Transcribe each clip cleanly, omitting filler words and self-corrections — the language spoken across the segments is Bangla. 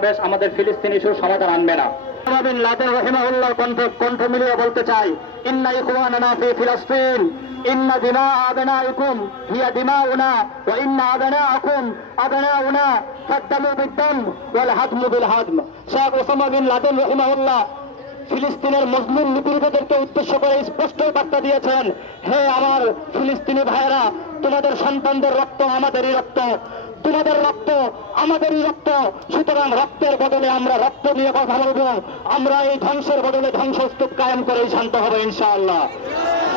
সমাবেশ আমাদের ফিলিস্তিন ইস্যুর সমাধান আনবে না। ওসামা বিন লাদেন রাহিমাহুল্লাহর কণ্ঠ মিলিয়ে বলতে চাই, ইন্না ইখওয়ানানা ফি ফিলিস্তিন ইন্না দিমা আবনাইকুম হিয়া দিমাউনা ওয়া ইন্না আবনাআকুম আবনাউনা ফাদ্দামু বিদ্দাম ওয়াল হাদমু বিল হাদম। শেখ ওসামা বিন লাদেন রাহিমাহুল্লাহ ফিলিস্তিনের মজলুম নিপীড়িতদেরকে উদ্দেশ্য করে স্পষ্ট বার্তা দিয়েছেন, হে আমার ফিলিস্তিনি ভাইয়েরা, তোমাদের সন্তানদের রক্ত আমাদেরই রক্ত, তোমাদের রক্ত আমাদেরই রক্ত, সুতরাং রক্তের বদলে আমরা রক্ত নিয়ে কথা বলবো, আমরা এই ধ্বংসের বদলে ধ্বংসস্তূপ কায়েম করেই শান্ত হবে ইনশাআল্লাহ।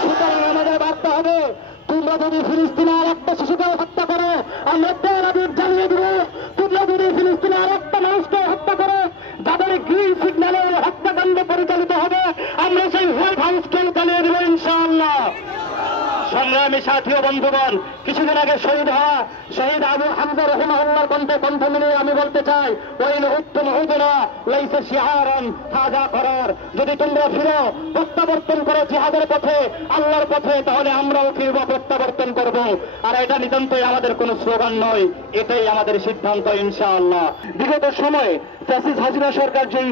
সুতরাং আমাদের বার্তা হবে, তোমরা যদি ফিলিস্তিনে আর একটা শিশুকে হত্যা করো, আমরা তেল আবিব জ্বালিয়ে দেবো। তোমরা যদি ফিলিস্তিনে আর একটা মানুষকে হত্যা করো, যাদের গ্রিন সিগন্যালে হত্যাকাণ্ড পরিচালিত হবে, আমরা সেই হোয়াইট হাউসকে জ্বালিয়ে দেবো ইনশাআল্লাহ। সংগ্রামী সাথী ও বন্ধুগণ, কিছুদিন আগে শহীদ হওয়া শহীদ আবু হামজা রাহিমাহুল্লাহর কণ্ঠ মিলিয়ে আমি বলতে চাই, ওয়াইন উত্তম উদনা লাইসা শিআরান হাযা করার। যদি তোমরা ফিরো, প্রত্যাবর্তন করো জিহাদের পথে, আল্লাহর পথে, তাহলে আমরাও ফিরবো, প্রত্যাবর্তন করব। আর এটা নিতান্তই আমাদের কোনো স্লোগান নয়, এটাই আমাদের সিদ্ধান্ত ইনশাআল্লাহ। বিগত সময়ে ফ্যাসিস্ট হাসিনা সরকার যেই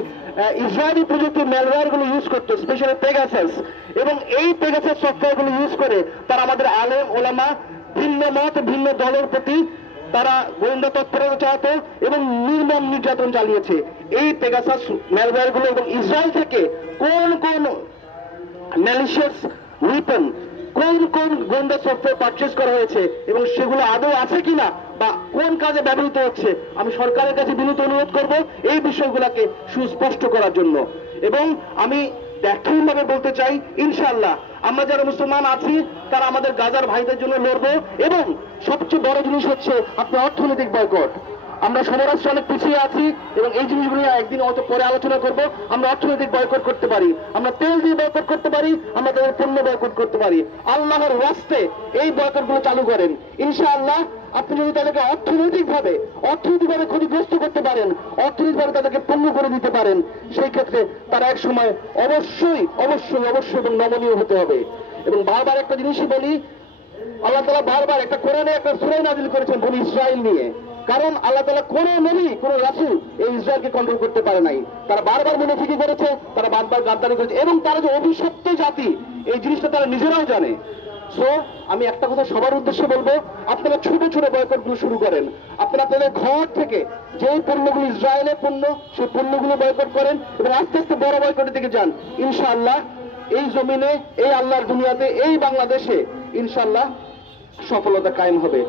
ইসরায়েলি প্রযুক্তির ম্যালওয়্যারগুলো ইউজ করতো, স্পেশালি পেগাসাস, এবং এই পেগাসাস সফটওয়্যারগুলো ইউজ করে তারা আমাদের আলেম ওলামা, ভিন্ন মত ভিন্ন দলের প্রতি তারা গোয়েন্দা তৎপরতা চালাতো এবং নির্মম নির্যাতন চালিয়েছে। এই পেগাসাস ম্যালওয়্যারগুলো এবং ইসরায়েল থেকে কোন কোন ম্যালিশিয়াস ওয়েপন, কোন কোন গোয়েন্দা সফটওয়্যার পারচেজ করা হয়েছে এবং সেগুলো আদৌ আছে কিনা বা কোন কাজে ব্যবহৃত হচ্ছে, আমি সরকারের কাছে বিনীত অনুরোধ করব এই বিষয়গুলোকে সুস্পষ্ট করার জন্য। এবং আমি ব্যাখ্যাহীনভাবে বলতে চাই, ইনশাআল্লাহ আমরা যারা মুসলমান আছি তারা আমাদের গাজার ভাইদের জন্য লড়বো। এবং সবচেয়ে বড় জিনিস হচ্ছে আপনার অর্থনৈতিক বয়কট। আমরা সমরাষ্ট্রে অনেক পিছিয়ে আছি এবং এই জিনিসগুলো একদিন হয়তো পরে আলোচনা করব। আমরা অর্থনৈতিক বয়কট করতে পারি, আমরা তেল দিয়ে বয়কট করতে পারি, আমরা তাদের পণ্য বয়কট করতে পারি। আল্লাহর ওয়াস্তে এই বয়কটগুলো চালু করেন ইনশাআল্লাহ। আপনি যদি তাদেরকে অর্থনৈতিকভাবে ক্ষতিগ্রস্ত করতে পারেন, অর্থনৈতিকভাবে তাদেরকে পণ্য করে দিতে পারেন, সেই ক্ষেত্রে তারা এক সময় অবশ্যই অবশ্যই অবশ্যই এবং নমনীয় হতে হবে। এবং বারবার একটা জিনিসই বলি, আল্লাহ তাআলা বারবার একটা কোরআনে একটা সূরা নাযিল করেছেন বনি ইসরাইল নিয়ে, কারণ আল্লাহ তাআলা কোনো নবী কোনো রাসূল এই ইসরায়েলকে কন্ট্রোল করতে পারে নাই। তারা বারবার মুনাফিকি করেছে, তারা বারবার গাদ্দারি করেছে এবং তারা যে অভিশপ্ত জাতি এই জিনিসটা তারা নিজেরাও জানে। সো আমি একটা কথা সবার উদ্দেশ্যে বলবো, আপনারা ছোট ছোট বয়কটগুলো শুরু করেন। আপনারা আপনাদের ঘর থেকে যেই পণ্যগুলো ইসরায়েলের পণ্য সেই পণ্যগুলো বয়কট করেন এবং আস্তে আস্তে বড় বয়কটের দিকে যান। ইনশাআল্লাহ এই জমিনে, এই আল্লাহর দুনিয়াতে, এই বাংলাদেশে ইনশাআল্লাহ সফলতা কায়েম হবে।